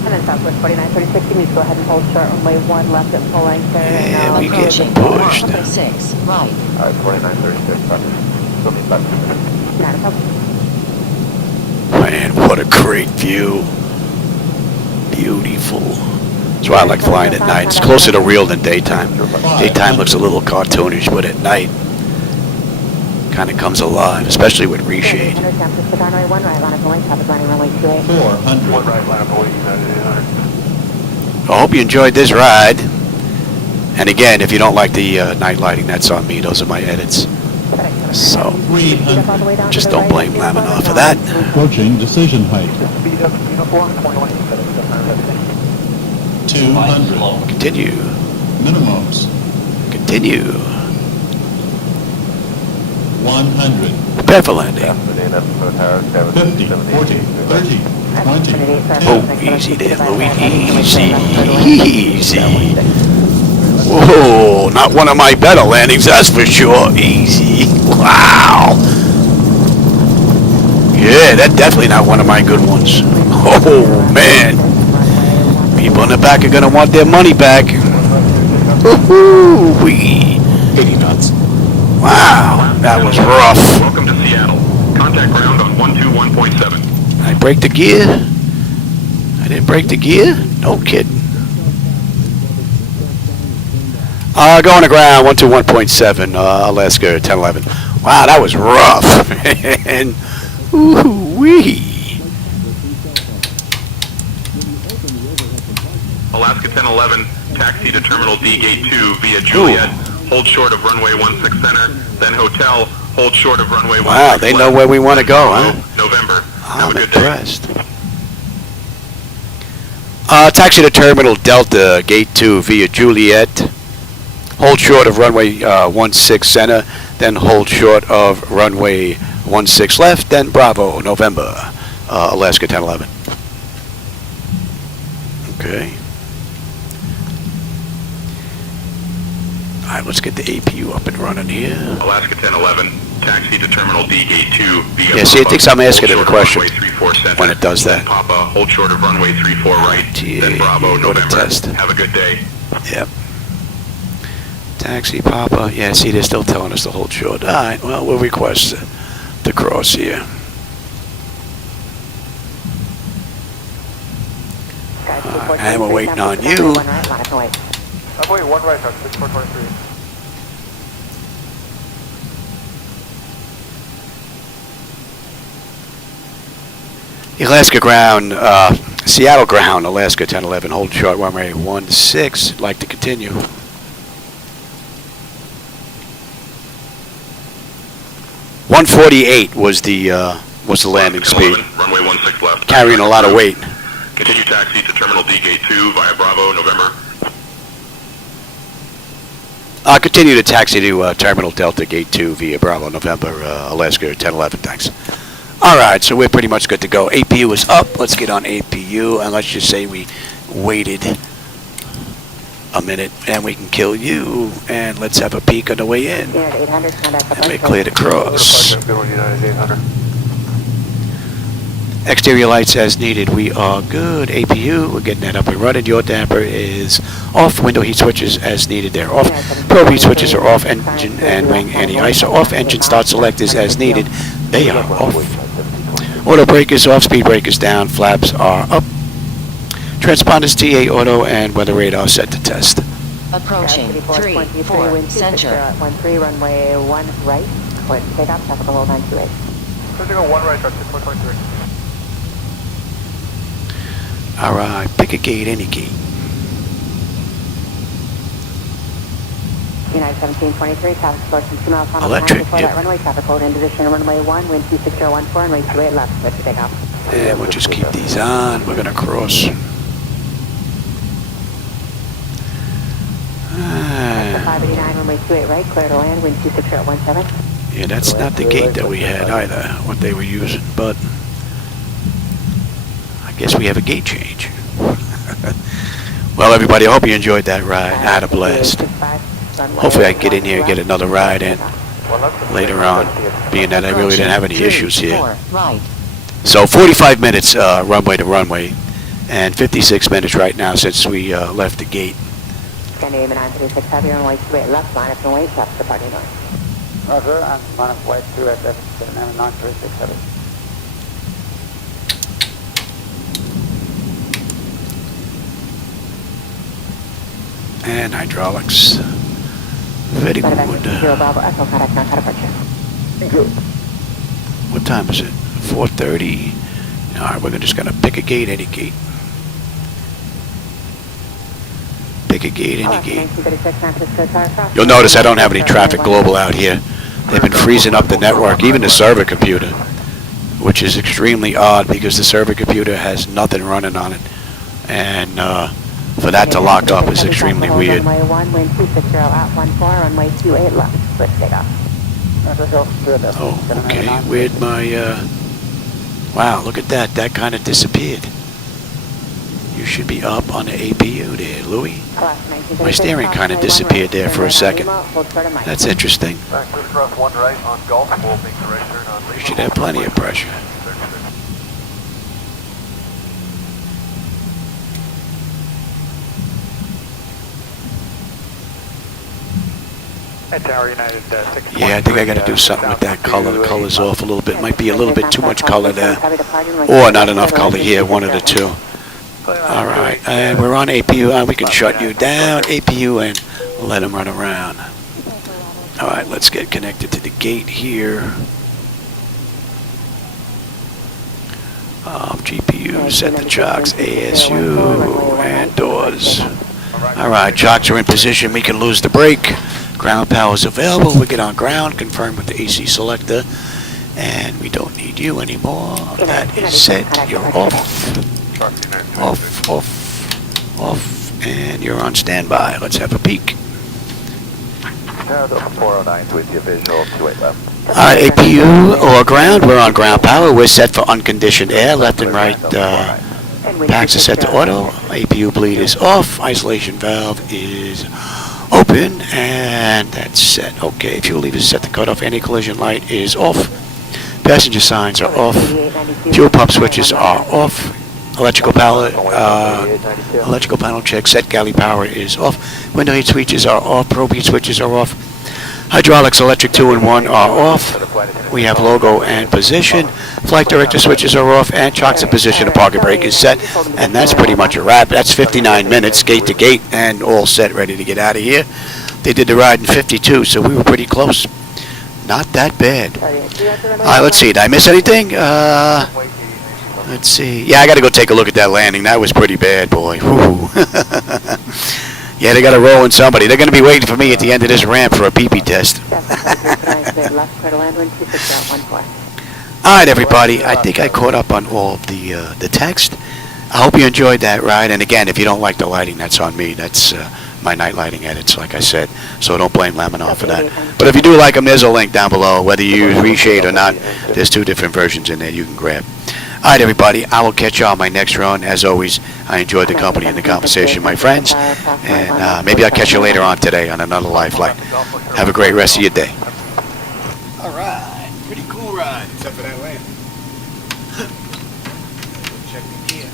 And then Southwest 4936, you need to go ahead and hold short runway 1 left at full length there. Yeah, we Approaching getting pushed. runway 6 right. Alright, 4936, still need back. Not a problem. Man, what a great view. Beautiful. That's why I like flying at night. It's closer to real than daytime. Daytime looks a little cartoonish, but at night, kind of comes alive, especially with reshade. 400. I hope you enjoyed this ride. And again, if you don't like the night lighting, that's on me. Those are my edits. So, just don't blame Laminoff for that. Approaching decision height. 200. Continue. Minimums. Continue. 100. Prepare for landing. 50. 40. 30. 20. Oh, easy there, Louis. Easy. Easy. Whoa, not one of my better landings, that's for sure. Easy. Wow. Yeah, that's definitely not one of my good ones. Oh, man. People in the back are going to want their money back. Woo-hoo-wee. 80 knots. Wow, that was rough. Welcome to Seattle. Contact ground on 121.7. I break the gear? I didn't break the gear? No kidding. Going to ground, 121.7, Alaska 1011. Wow, that was rough. And ooh-wee. Alaska 1011, taxi to Terminal D Gate 2 via Juliet. Hold short of runway 16 center, then hotel, hold short of runway 16 Wow, they know where we want to go, huh? November. I'm impressed. Taxi to Terminal Delta, Gate 2 via Juliet. Hold short of runway 16 center, then hold short of runway 16 left, then Bravo, November, Alaska 1011. Okay. All right, let's get the APU up and running here. Alaska 1011, taxi to Terminal D Gate 2 via Yeah, see, it thinks I'm asking it a question center, when it does that. Papa, hold short of runway 34 right, then Bravo, November. Test. Have a good day. Yep. Taxi, Papa. Yeah, see, they're still telling us to hold short. All right, well, we'll request to cross here. And we're waiting on you. I'm waiting one right on 6423. Alaska ground, Seattle ground, Alaska 1011, hold short, runway 16, like to continue. .148 was the landing speed. Runway 16 left. Carrying a lot of weight. Continue taxi to Terminal D Gate 2 via Bravo, November. Continue to taxi to Terminal Delta Gate 2 via Bravo, November, Alaska 1011, thanks. All right, so we're pretty much good to go. APU is up. Let's get on APU, and let's just say we waited a minute, and we can kill you, and let's have a peek on the way in. And we're clear to cross. Exterior lights as needed. We are good. APU, we're getting that up and running. Your damper is off. Window heat switches as needed. They're off. Probe heat switches are off. Engine and wing anti-ice are off. Engine start selectors as needed. They are off. Auto brake is off. Speed brake is down. Flaps are up. Transponders TA auto and weather radar set to test. Approaching 3-4 center. 13 runway 1 right. Clear to take off. Traffic will hold on 28. Physical 1 right on 6423. All right, pick a gate, any gate. United 1723, traffic approaching 2 miles on Electric, before yep. that runway. Traffic hold in position runway 1, wind 26014, runway 28 left. Clear to take off. And we'll just keep these on. We're gonna cross. 589, runway 28 right. Clear to land, wind 26017. Yeah, that's not the gate that we had either, what they were using, but I guess we have a gate change. Well, everybody, I hope you enjoyed that ride. I had a blast. Hopefully I can get in here and get another ride in later on, being that I really didn't have any issues here. So 45 minutes runway to runway, and 56 minutes right now since we left the gate. Scandinavia 936 Heavy, runway 28 left, line up and wait, left departing north. Roger, I'm line up white 2 at Scandinavia 936 Heavy. And hydraulics. Very good. What time is it? 4:30. All right, we're just gonna pick a gate, any gate. Pick a gate, any gate. You'll notice I don't have any traffic global out here. They've been freezing up the network, even the server computer, which is extremely odd because the server computer has nothing running on it, and for that to lock up is extremely weird. Runway 1, wind 260 out 14, runway 28 left. Clear to take off. Oh, okay. Where'd my, wow, look at that. That kind of disappeared. You should be up on the APU there, Louis. My steering kind of disappeared there for a second. That's interesting. You should have plenty of pressure. Tower United 6. Yeah, I think I got to do something with that color. The color's off a little bit. Might be a little bit too much color there. Or not enough color here, one of the two. All right, and we're on APU. We can shut you down, APU, and let them run around. All right, let's get connected to the gate here. GPU, set the chocks, ASU, and doors. All right, chocks are in position. We can lose the brake. Ground power is available. We get on ground, confirm with the AC selector, and we don't need you anymore. That is set. You're off. Off, off, off, and you're on standby. Let's have a peek. Tower 409 with your visual 28 left. APU or ground, we're on ground power. We're set for unconditioned air, left and right. Packs are set to auto. APU bleed is off. Isolation valve is open, and that's set. Okay, fuel lever is set to cut off. Anti-collision light is off. Passenger signs are off. Fuel pump switches are off. Electrical panel check. Set galley power is off. Window heat switches are off. Probe heat switches are off. Hydraulics, electric 2 and 1 are off. We have logo and position. Flight director switches are off, and chocks in position. The parking brake is set, and that's pretty much a wrap. That's 59 minutes, gate to gate, and all set, ready to get out of here. They did the ride in 52, so we were pretty close. Not that bad. All right, let's see. Did I miss anything? Let's see. Yeah, I got to go take a look at that landing. That was pretty bad, boy. Yeah, they got to roll in somebody. They're going to be waiting for me at the end of this ramp for a pee-pee test. All right, everybody. I think I caught up on all of the text. I hope you enjoyed that ride. And again, if you don't like the lighting, that's on me. That's my night lighting edits, like I said. So don't blame Laminar for that. But if you do like them, there's a link down below. Whether you use reshade or not, there's 2 different versions in there you can grab. All right, everybody, I will catch you on my next run. As always, I enjoyed the company and the conversation, my friends. And maybe I'll catch you later on today on another live flight. Have a great rest of your day. All right, pretty cool ride, except for that landing. Check the gear.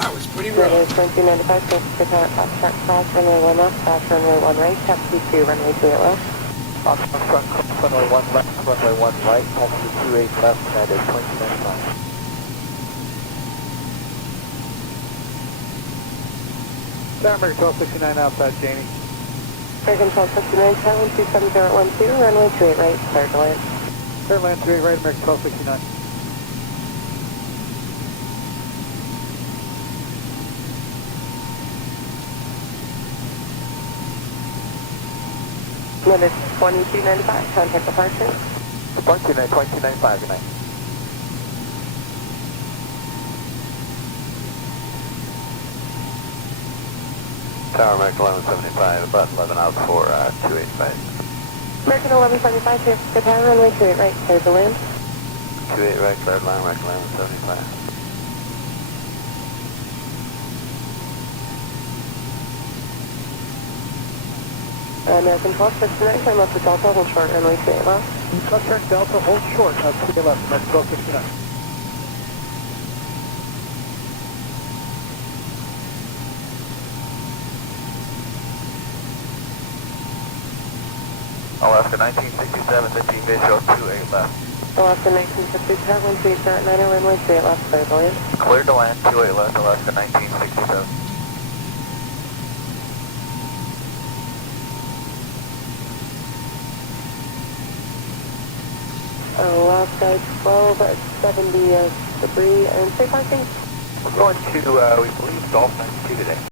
That was pretty rough. 2295, cross runway 1 left, cross runway 1 right, taxi to runway 28 left. Front, runway 1 left, runway 1 right, taxi 28 left, United 2295. Tower American 1269 outside, Jamie. American 1269, Tower 27012, runway 28 right, clear to land. Clear to land 28 right, American 1269. Limit 2295, contact departure. Departure 2295, good night. Tower American 1175, about 11 out for 285. American 1175, clear to tower, runway 28 right, clear to land. 28 right, cleared line, American 1175. American 1269, climb up to Delta, hold short, runway 28 left. Left turn Delta, hold short, 28 left, American 1269. Alaska 1967, 15 visual, 28 left. Alaska 1967, 138.9, runway 28 left, clear to land. Cleared to land, 28 left, Alaska 1967. Alaska 1270 debris and free parking. We're going to, we believe, Dolphin 2 today.